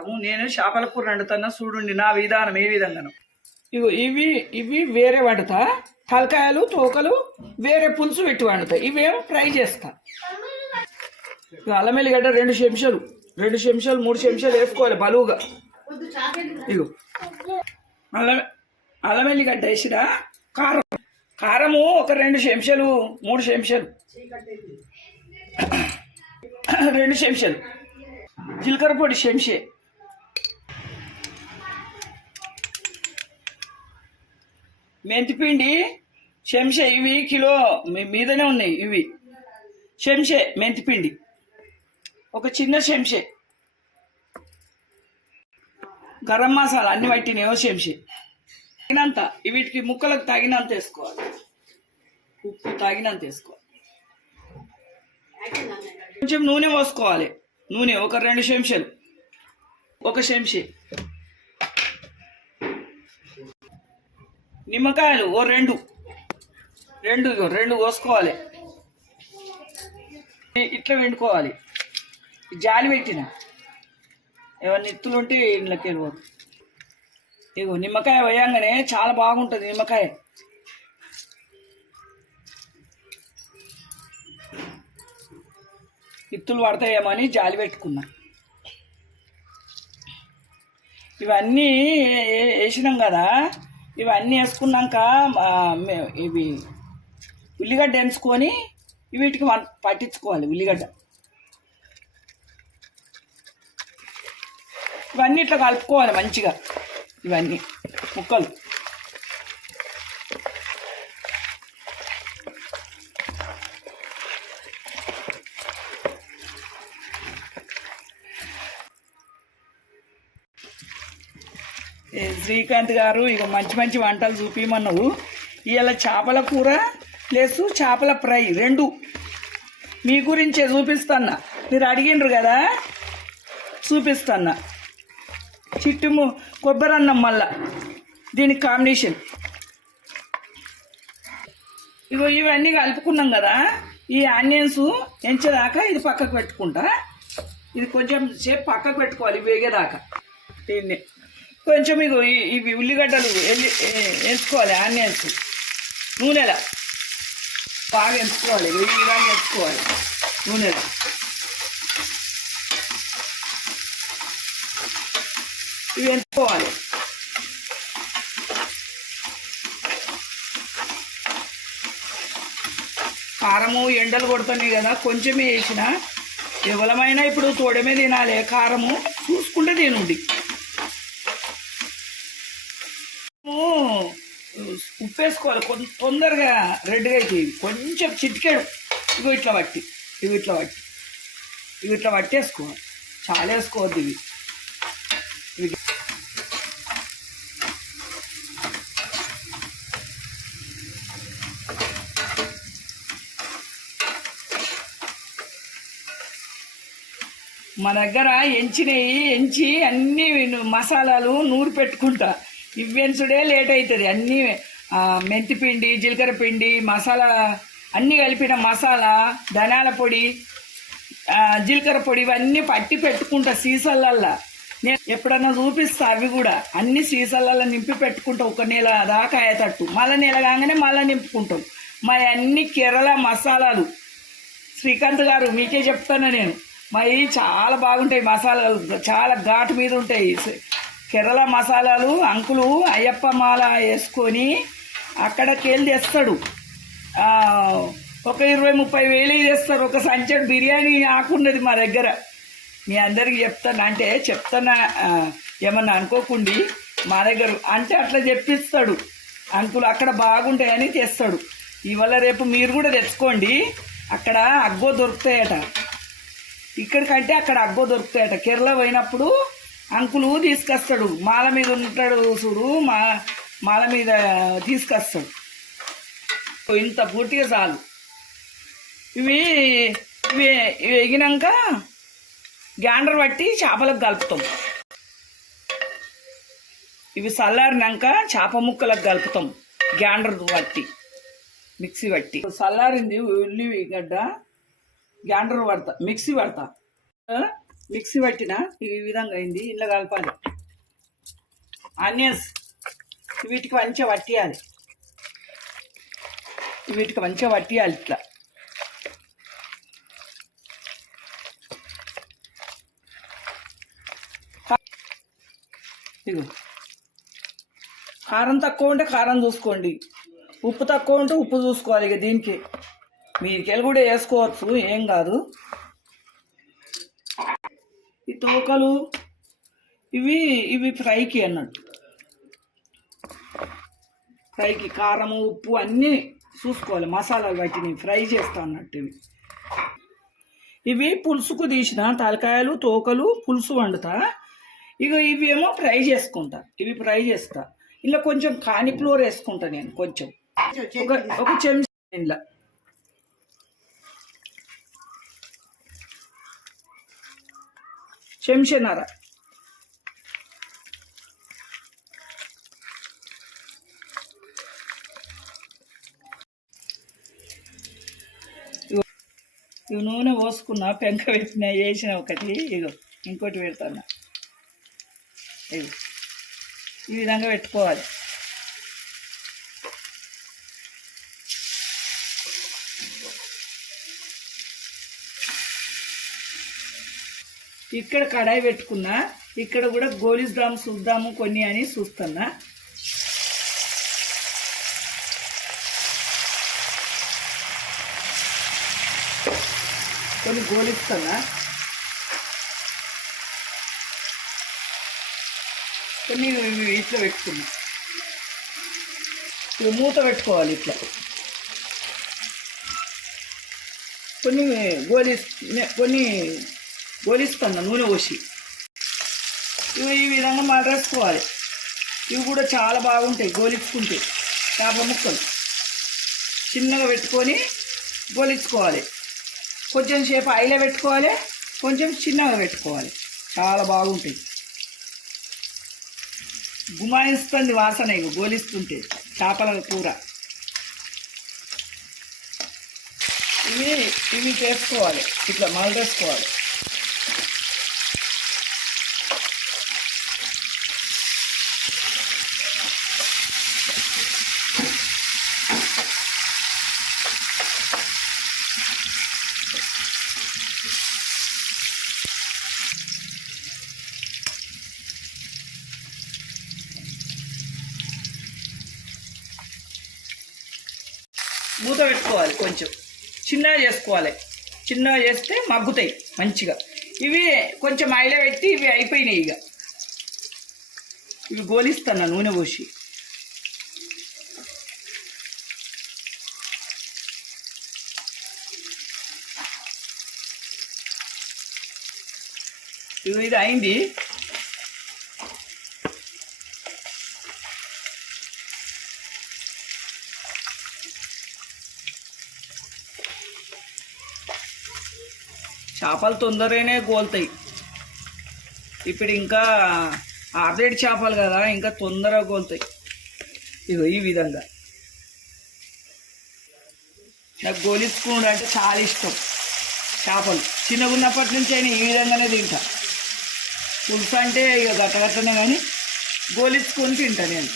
నేను చేపల కూర వండుతున్నా చూడండి నా విధానం ఏ విధంగాను. ఇగో ఇవి ఇవి వేరే వండుతా. తలకాయలు తోకలు వేరే పులుసు పెట్టి వండుతా. ఇవేమో ఫ్రై చేస్తా. ఇగో అల్లం ఎల్లిగడ్డ రెండు చెంచాలు. రెండు చెంచాలు మూడు చెంచాలు వేసుకోవాలి బలువుగా. ఇగో. అల్లం అల్లం ఎల్లిగడ్డ వేసినా కారం. కారము ఒక రెండు చెంచాలు మూడు చెంచాలు. రెండు చెంచాలు. జీలకర్ర పొడి చెంచే. మెంతిపిండి చెంచే ఇవి కిలో మీ- మీదనే ఉన్నాయి ఇవి. చెంచే మెంతిపిండి. ఒక చిన్న చెంచే. గరం మసాలా అన్ని పట్టినాయో చెంచే. తగినంత వీటికి ముక్కలకు తగినంత వేసుకోవాలి. ఉప్పు తగినంత వేసుకోవాలి. కొంచెం నూనె పోసుకోవాలి. నూనె ఒక రెండు చెంచాలు. ఒక చెంచే. నిమ్మకాయలు ఓ రెండు. రెండు రెండు కోసుకోవాలి. ఇట్లా వండుకోవాలి జాలి పెట్టిన. ఏమన్నా ఇత్తులు ఉంటే ఇంట్లోకి వెళ్ళిపోదు. ఇగో నిమ్మకాయ వేయంగానే చాలా బాగుంటుంది నిమ్మకాయ. ఇత్తులు పడతాయేమని జాలి పెట్టుకున్నా. ఇవన్నీ వేసినాం కదా. ఇవన్నీ వేసుకున్నాక ఇవి ఉల్లిగడ్డ ఎంచుకొని వీటికి మనం పట్టించుకోవాలి ఉల్లిగడ్డ. ఇవన్నీ ఇట్లా కలుపుకోవాలి మంచిగా ఇవన్నీ ముక్కలు ఏ శ్రీకాంత్ గారు ఇక మంచి మంచి వంటలు చూపించమన్నావు ఇలా చేపల కూర ప్లస్ చేపల ఫ్రై రెండు. మీ గురించే చూపిస్తాన్నా. మీరు అడిగిండ్రు కదా? చూపిస్తాన్నా. చిట్టుము కొబ్బరి అన్నం మళ్ళా. దీనికి కాంబినేషన్. ఇగో ఇవన్నీ కలుపుకున్నాం కదా? ఈ ఆనియన్స్ ఎంచేదాకా ఇది పక్కకు పెట్టుకుంటా. ఇది కొంచెం సేపు పక్కకు పెట్టుకోవాలి వేగేదాకా. దీన్ని. కొంచెం మీకు ఇవి ఉల్లిగడ్డలు ఎల్లి- వేసుకోవాలి ఆనియన్స్. నూనెల? బాగా ఎంచుకోవాలి ఇగో ఈ ఎంచుకోవాలి నూనెల? ఇవి ఎంచుకోవాలి కారము ఎండలు కొడుతున్నాయి కదా కొంచెమే వేసిన ఎవలమైనా ఇప్పుడు తోడమే తినాలి కారము చూసుకుంటే తినండి. మనము ఉప్పు వేసుకోవాలి కొంచెం తొందరగా రెడ్గా అయితే కొంచెం చిటికెడు. ఇవి ఇట్లా పట్టి ఇవి ఇట్లా పట్టి ఇవి ఇట్లా పట్టేసుకోవాలి చాలా వేసుకోవద్దు ఇవి. ఇవి. మా దగ్గర ఎంచినవి ఎంచి అన్నీ మసాలాలు నూరు పెట్టుకుంటా. ఇవ్వెన్సుడే లేట్ అవుతుంది. అన్నీ మెంతిపిండి జీలకర్ర పిండి మసాలా అన్నీ కలిపిన మసాలా ధనాల పొడి జీలకర్ర పొడి ఇవన్నీ పట్టి పెట్టుకుంటా సీసాలల్లా నేను ఎప్పుడన్నా చూపిస్తా అవి కూడా. అన్ని సీసాలలో నింపి పెట్టుకుంటా ఒక నెల దాకా అయ్యేటట్టు. మళ్ళీ నెల కాగానే మళ్ళీ నింపుకుంటాం. మా అన్ని కేరళ మసాలాలు. శ్రీకాంత్ గారు మీకే చెప్తాను నేను. మరి చాలా బాగుంటాయి మసాలాలు. చాలా ఘాటు మీద ఉంటాయి. కేరళ మసాలాలు అంకులు అయ్యప్ప మాల వేసుకొని అక్కడికి వెళ్ళి తెస్తాడు. ఒక ఇరవై ముప్పై వేలు తెస్తారు ఒక సంచడు బిర్యానీ ఆకున్నది మా దగ్గర. మీ అందరికి చెప్తాను అంటే చెప్తానా ఏమన్నా అనుకోకుండి మా దగ్గర అంటే అట్లా చెప్పిస్తాడు. అంకులు అక్కడ బాగుంటాయని తెస్తాడు. ఇవాళ రేపు మీరు కూడా తెచ్చుకోండి. అక్కడ అగ్గో దొరుకుతాయట. ఇక్కడికంటే అక్కడ అగ్గో దొరుకుతాయట. కేరళ పోయినప్పుడు అంకులు తీసుకొస్తాడు. మాల మీద ఉంటాడు చూడు మా మాల మీద తీసుకొస్తాడు. ఇంత పూర్తిగా చాలు. ఇవి ఇవి ఇవి ఎగినాక గ్యాండర్ పట్టి చేపలకు కలుపుతాం. ఇవి చల్లారినాక చేప ముక్కలకు కలుపుతాం. గ్యాండర్ పట్టి మిక్సీ పట్టి. చల్లారింది ఉల్లిగడ్డ గ్యాండర్ పడతా మిక్సీ పడతా. మిక్సీ పట్టిన ఈ విధంగా అయింది ఇంట్లో కలపాలి. ఆనియన్స్ వీటికి మంచిగా పట్టియాలి. వీటికి మంచిగా పట్టియాలి ఇట్లా. ఇది కారం తక్కువ ఉంటే కారం చూసుకోండి. ఉప్పు తక్కువ ఉంటే ఉప్పు చూసుకోవాలి ఇక దీనికి. మీరికెళ్ళి కూడా వేసుకోవచ్చు ఏం కాదు. తోకలు ఇవి ఇవి ఫ్రైకి అన్నట్టు. ఫ్రైకి కారము ఉప్పు అన్నీ చూసుకోవాలి. మసాలాలు వాటిని ఫ్రై చేస్తా అన్నట్టు ఇవి. ఇవి పులుసుకు తీసిన తలకాయలు తోకలు పులుసు వండుతా. ఇక ఇవి ఏమో ఫ్రై చేసుకుంటా. ఇవి ఫ్రై చేస్తా. ఇలా కొంచెం కానిఫ్లోర్ వేసుకుంటా నేను కొంచెం. ఒక ఒక చెంచా ఇలా చెంచనర ఇవి నూనె పోసుకున్నా పెంక పెట్టిన వేసిన ఒకటి ఇగో ఇంకోటి పెడతాను ఇది ఈ విధంగా పెట్టుకోవాలి. ఇక్కడ కడాయి పెట్టుకున్నా ఇక్కడ కూడా గోలిస్తాము చూద్దాము కొన్ని అని చూస్తున్నా. కొన్ని గోలిస్తున్నా. కొన్ని ఇట్లా పెట్టుకున్నా. ఇవి మూత పెట్టుకోవాలి ఇట్లా. కొన్ని గోలి కొన్ని గోలిస్తున్నా నూనె పోసి. ఇవి ఈ విధంగా మడరేసుకోవాలి ఇవి కూడా చాలా బాగుంటాయి గోలించుకుంటే. చేప ముక్కలు. చిన్నగా పెట్టుకొని గోలించుకోవాలి. కొంచెం సేపు ఆయిలే పెట్టుకోవాలి కొంచెం చిన్నగా పెట్టుకోవాలి. చాలా బాగుంటాయి. గుమాయిస్తుంది వాసన ఇవి గోలిస్తుంటే చేపల కూర. ఇవి ఇవి చేసుకోవాలి ఇట్లా మలరేసుకోవాలి. మూత పెట్టుకోవాలి కొంచెం. చిన్నగా చేసుకోవాలి. చిన్నగా చేస్తే మగ్గుతాయి మంచిగా. ఇవి కొంచెం ఆయిల పెట్టి ఇవి అయిపోయినాయి ఇక. ఇవి గోలిస్తాను నూనె పోసి. ఇవి ఇది అయింది. చేపలు తొందరగానే గోలుతాయి. ఇప్పుడు ఇంకా ఆర్డెడ్ చేపలు కదా ఇంకా తొందరగా గోలుతాయి. ఇగో ఈ విధంగా. నాకు గోలించుకుండు అంటే చాలా ఇష్టం చేపలు. చిన్నగా ఉన్నప్పటి నుంచి అయినా ఈ విధంగానే తింటా. పులుసు అంటే ఇక గట్టగట్టనే కానీ గోలించుకొని తింటా నేను.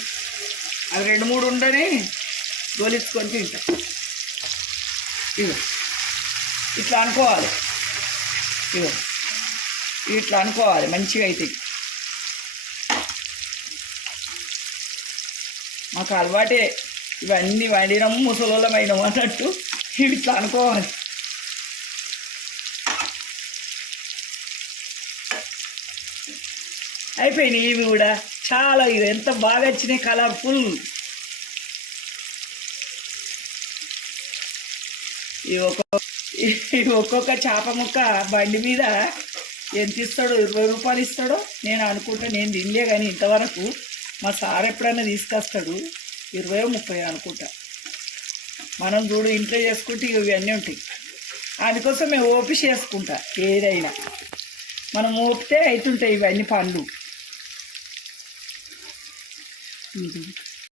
అవి రెండు మూడు ఉండని గోలించుకొని తింటా. ఇగో ఇట్లా అనుకోవాలి. ఇగో ఇట్లా అనుకోవాలి మంచిగా అయితే. మాకు అలవాటే ఇవన్నీ వండినాము ముసలోళ్ళమైనాము అన్నట్టు ఇవి ఇట్లా అనుకోవాలి. అయిపోయినాయి ఇవి కూడా. చాలా ఇవి ఎంత బాగా వచ్చినాయి కలర్ఫుల్ ఇవి ఒక ఒక్కొక్క చేప ముక్క బండి మీద ఎంత ఇస్తాడో ఇరవై రూపాయలు ఇస్తాడో నేను అనుకుంటా నేను తినలే కానీ ఇంతవరకు మా సార్ ఎప్పుడైనా తీసుకొస్తాడు ఇరవై ముప్పై అనుకుంటా. మనం చూడు ఇంట్లో చేసుకుంటే ఇవన్నీ ఉంటాయి. అందుకోసం మేము ఓపి చేసుకుంటా ఏదైనా. మనం ఓపితే అవుతుంటాయి ఇవన్నీ పండ్లు.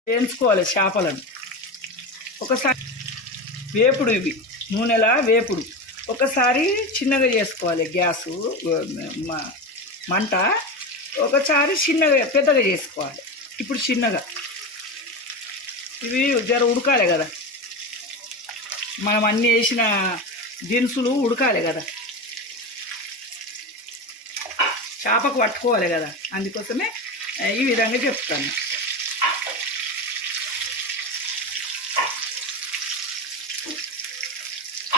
వేయించుకోవాలి చేపలను. ఒకసారి వేపుడు ఇవి. నూనెలా వేపుడు. ఒకసారి చిన్నగా చేసుకోవాలి గ్యాసు మ- మంట. ఒకసారి చిన్నగా పెద్దగా చేసుకోవాలి. ఇప్పుడు చిన్నగా. ఇవి జర ఉడకాలి కదా. మనం అన్నీ వేసిన దినుసులు ఉడకాలి కదా. చేపకు పట్టుకోవాలి కదా. అందుకోసమే ఈ విధంగా చెప్తాను.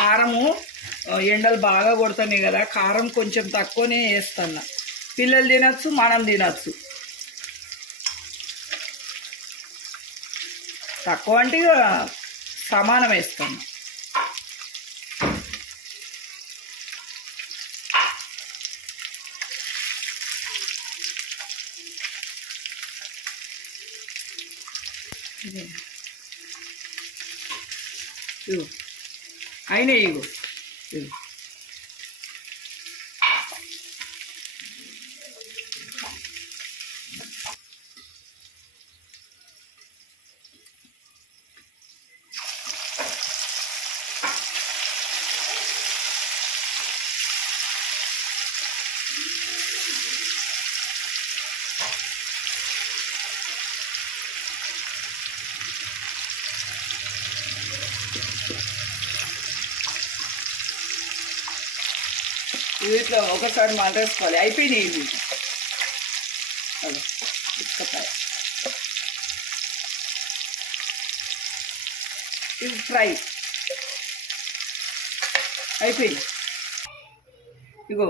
కారము ఎండలు బాగా కొడుతున్నాయి కదా కారం కొంచెం తక్కువనే వేస్తున్నా. పిల్లలు తినచ్చు మనం తినచ్చు. తక్కువ అంటే ఇక సమానం వేస్తాను ఇదే. ఇగో. అయినాయి ఇగో వీటిలో ఒకసారి మాట్లాడేసుకోవాలి అయిపోయినాయి ఇవి. ఇసుకపాయ. ఇది ఫ్రై. అయిపోయింది ఇగో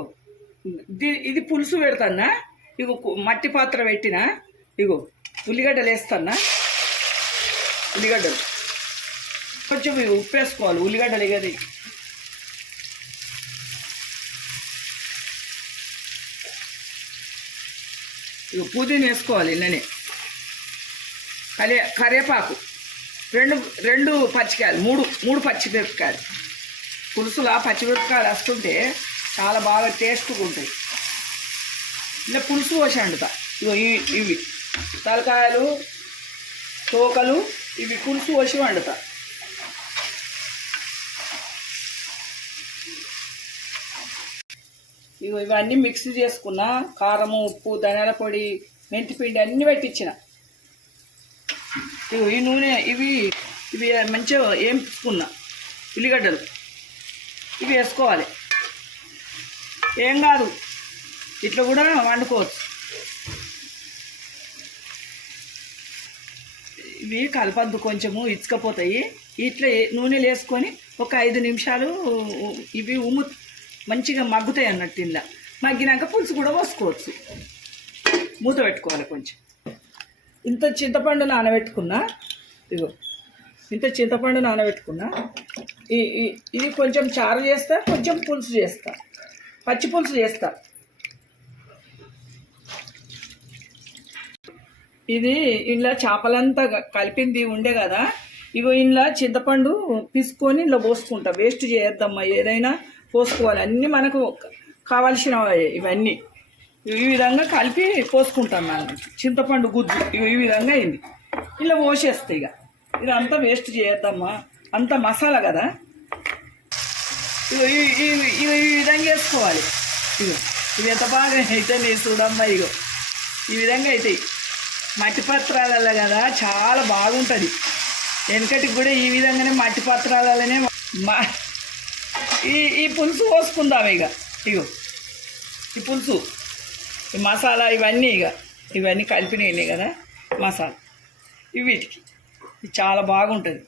ఇది పులుసు పెడతానా ఇగో మట్టి పాత్ర పెట్టినా? ఇగో ఉల్లిగడ్డలు వేస్తానా ఉల్లిగడ్డలు. కొంచెం ఉప్పు వేసుకోవాలి ఉల్లిగడ్డలు ఇగది ఇక పుదీనా వేసుకోవాలి ఇళ్ళనే కరే కరేపాకు. రెండు రెండు పచ్చికాయలు మూడు మూడు పచ్చిమిరపకాయలు. పులుసులో పచ్చిమిరపకాయలు వస్తుంటే చాలా బాగా టేస్ట్గా ఉంటాయి. ఇలా పులుసు పోసి వండుతా. ఇగో ఇవి ఇవి. తలకాయలు తోకలు ఇవి పులుసు పోసి వండుతా. ఇగో ఇవన్నీ మిక్స్ చేసుకున్న కారము ఉప్పు ధనియాల పొడి మెంతి పిండి అన్నీ పెట్టించిన. ఇగో ఈ నూనె ఇవి ఇవి మంచిగా ఏంపుకున్నా ఉల్లిగడ్డలు. ఇవి వేసుకోవాలి. ఏం కాదు ఇట్లా కూడా వండుకోవచ్చు. ఇవి కలపద్దు కొంచెము ఇచ్చుకపోతాయి ఇట్లా నూనెలు వేసుకొని ఒక ఐదు నిమిషాలు ఇవి ఉమ్ము మంచిగా మగ్గుతాయి అన్నట్టు ఇలా మగ్గినాక పులుసు కూడా పోసుకోవచ్చు. మూత పెట్టుకోవాలి కొంచెం. ఇంత చింతపండు నానబెట్టుకున్నా ఇగో ఇంత చింతపండు నానబెట్టుకున్నా ఈ- ఇది కొంచెం చారు చేస్తా కొంచెం పులుసు చేస్తా. పచ్చి పులుసు చేస్తా. ఇది ఇంట్లో చేపలంతా కలిపింది ఉండే కదా ఇగో ఇంట్లో చింతపండు పిసుకొని ఇలా పోసుకుంటా. వేస్ట్ చేయొద్దమ్మా ఏదైనా పోసుకోవాలి. అన్నీ మనకు కావాల్సిన ఇవన్నీ. ఈ విధంగా కలిపి పోసుకుంటాం మనం. చింతపండు గుజ్జు ఈ విధంగా అయింది. ఇలా పోసేస్తాయి ఇక. ఇదంతా వేస్ట్ చేయొద్దమ్మా అంత మసాలా కదా? ఇగో ఈ- ఈ విధంగా వేసుకోవాలి. ఇగో ఇది ఎంత బాగా అయితే నేను చూడమ్మా ఇగో. ఈ విధంగా అవుతాయి మట్టి పత్రాలలో కదా చాలా బాగుంటుంది. వెనకటికి కూడా ఈ విధంగానే మట్టి పాత్రాలలోనే మా ఈ ఈ పులుసు పోసుకుందాం ఇక. ఇగో. ఈ పులుసు. ఈ మసాలా ఇవన్నీ ఇక. ఇవన్నీ కలిపినాయి కదా. మసాలా. ఇవి వీటికి. ఇది చాలా బాగుంటుంది.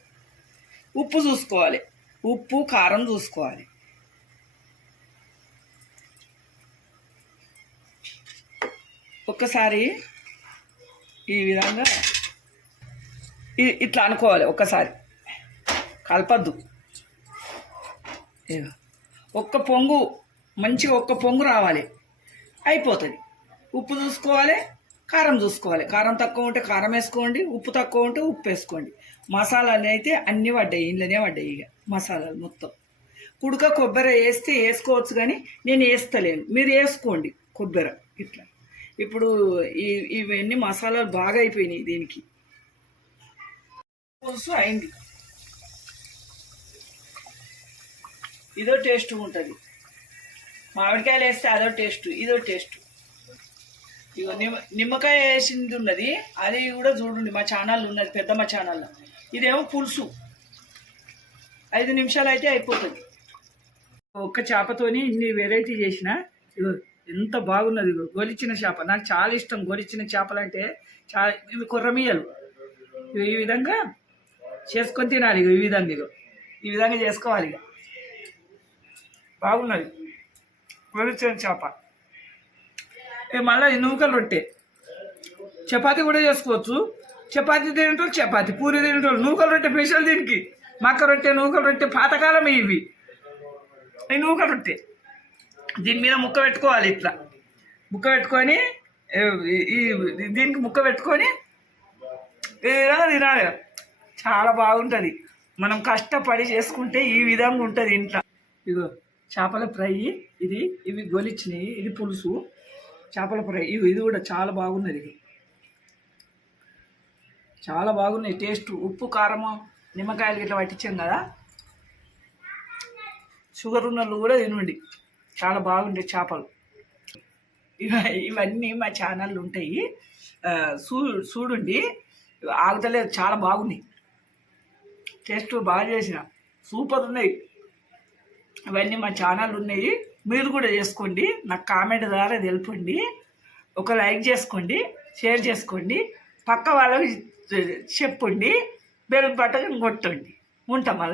ఉప్పు చూసుకోవాలి. ఉప్పు కారం చూసుకోవాలి. ఒక్కసారి ఈ విధంగా ఇ- ఇట్లా అనుకోవాలి ఒక్కసారి. కలపద్దు. ఒక్క పొంగు మంచిగా ఒక్క పొంగు రావాలి. అయిపోతుంది. ఉప్పు చూసుకోవాలి కారం చూసుకోవాలి. కారం తక్కువ ఉంటే కారం వేసుకోండి ఉప్పు తక్కువ ఉంటే ఉప్పు వేసుకోండి. మసాలాలు అయితే అన్నీ పడ్డాయి ఇంట్లోనే పడ్డాయి ఇక మసాలాలు మొత్తం. కుడక కొబ్బరి వేస్తే వేసుకోవచ్చు కానీ నేను వేస్తలేను. మీరు వేసుకోండి కొబ్బరి ఇట్లా. ఇప్పుడు ఇవన్నీ మసాలాలు బాగా అయిపోయినాయి దీనికి. పులుసు అయింది. ఇదో టేస్ట్ ఉంటుంది. మామిడికాయలు వేస్తే అదో టేస్ట్ ఇదో టేస్ట్. ఇగో నిమ్మ నిమ్మకాయ వేసింది ఉన్నది అది కూడా చూడండి మా ఛానల్ ఉన్నది పెద్దమ్మ ఛానల్లో. ఇదేమో పులుసు. ఐదు నిమిషాలు అయితే అయిపోతుంది. ఒక్క చేపతోని ఇన్ని వెరైటీ చేసిన ఇగో ఎంత బాగున్నది గొలిచిన చేప. నాకు చాలా ఇష్టం గొలిచిన చేపలు అంటే చాలా ఇవి కొర్రమీయలు ఈ విధంగా చేసుకొని తినాలి ఇగో ఈ విధంగా ఇగో. ఈ విధంగా చేసుకోవాలి ఇక బాగున్నది. గొలిచిన చేప. ఇక మళ్ళీ నూకలు రొట్టె. చపాతీ కూడా చేసుకోవచ్చు. చపాతీ తినేటోళ్ళు చపాతి పూరి తినేటోళ్ళు నూకల రొట్టె స్పెషల్ దీనికి. మక్క రొట్టె నూకల రొట్టె పాతకాలం ఇవి. ఈ నూకల రొట్టె. దీని మీద ముక్క పెట్టుకోవాలి ఇట్లా. ముక్క పెట్టుకొని ఈ- దీనికి ముక్క పెట్టుకొని తినాలి చాలా బాగుంటుంది. మనం కష్టపడి చేసుకుంటే ఈ విధంగా ఉంటుంది ఇంట్లో. ఇదిగో. చేపల ఫ్రై ఇది ఇవి గొలిచినాయి ఇది పులుసు. చేపల ఫ్రై ఇవి ఇది కూడా చాలా బాగున్నది ఇది. చాలా బాగున్నాయి. టేస్ట్ ఉప్పు కారము నిమ్మకాయలు ఇట్లా పట్టించాం కదా. షుగర్ ఉన్న కూడా తినండి చాలా బాగుంటాయి చేపలు. ఇవన్నీ మా ఛానళ్ళు ఉంటాయి. చూ చూడండి. ఆగుతలేదు చాలా బాగున్నాయి. టేస్ట్ బాగా చేసిన. సూపర్ ఉన్నాయి. ఇవన్నీ మా ఛానల్ ఉన్నాయి. మీరు కూడా చేసుకోండి. నాకు కామెంట్ ద్వారా తెలుపండి. ఒక లైక్ చేసుకోండి షేర్ చేసుకోండి పక్క వాళ్ళకి చెప్పండి. బెల్ బటన్ కొట్టండి. ఉంటాం మళ్ళీ.